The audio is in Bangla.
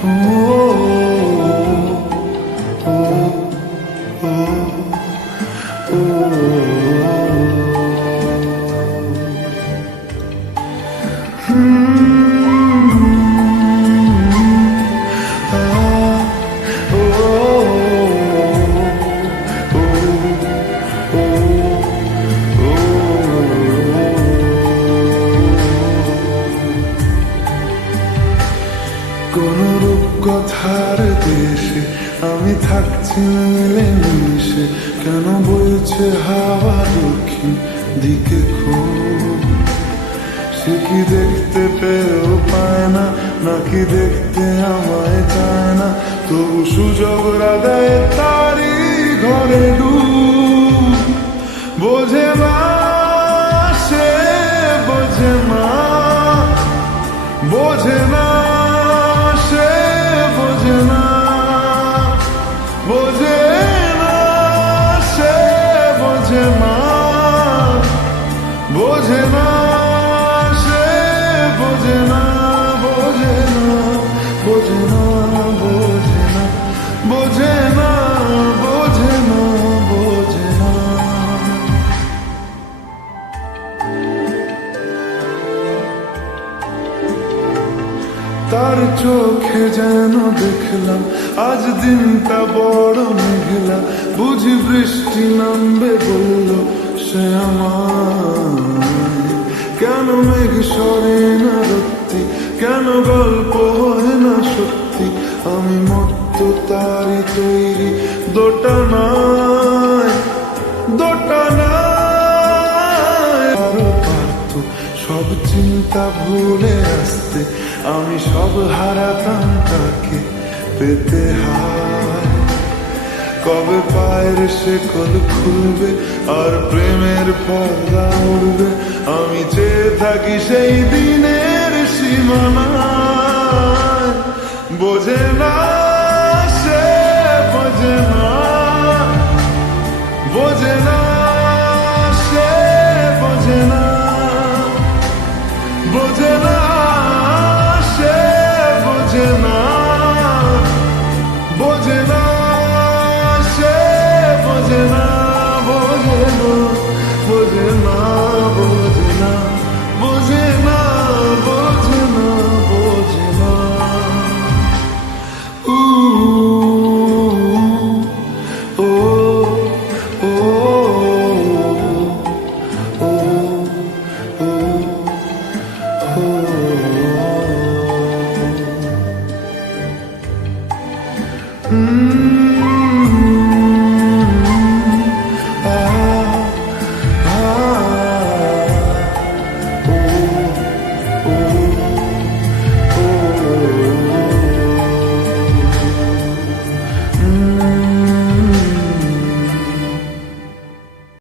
কোন রূপকথার দেশে আমি থাকছি মিলে মিশে, কেন বইছে হাওয়া দক্ষিণ দিকে খুব? সে কি দেখতে পেয়েও পায় না, নাকি দেখতে আমায় চায় না? তবু সুযোগ রাগায় তারি ঘরে ডুব। বোঝে না সে, বোঝে না, বোঝে না সে, বোঝে না, বোঝে না সে, বোঝে না, বোঝে না সে, বোঝে না, বোঝে না, বোঝে না, বোঝে না, বোঝে না, বোঝে না, বোঝে না। তার চোখে যেন দেখলাম আজ দিনটা বড় মেঘলা, বুঝি বৃষ্টি নামবে বলল সে আমায়। কেন মেঘ সরে না রত্তি, কেন গল্প হয় না সত্যি? আমি মত্ত তারি তৈরি দোটানায়, দোটানায়। আরো পারত সব চিন্তা ভুলে আসতে, আমি সব হারাতাম তাকে পেতে হায়। কবে পায়ের শেকল খুলবে আর প্রেমের পর্দা উড়বে, আমি চেয়ে থাকি সেই দিনের সীমানায়। বোঝে না সে, বোঝে না, বোঝে না সে, বোঝে না, বোঝে না সে, বোঝে না, বোঝে না সে, বোঝে না, বোঝে না, বোঝে না, বোঝে না, বোঝে না, বোঝে না, বোঝে না। ও ও ও ও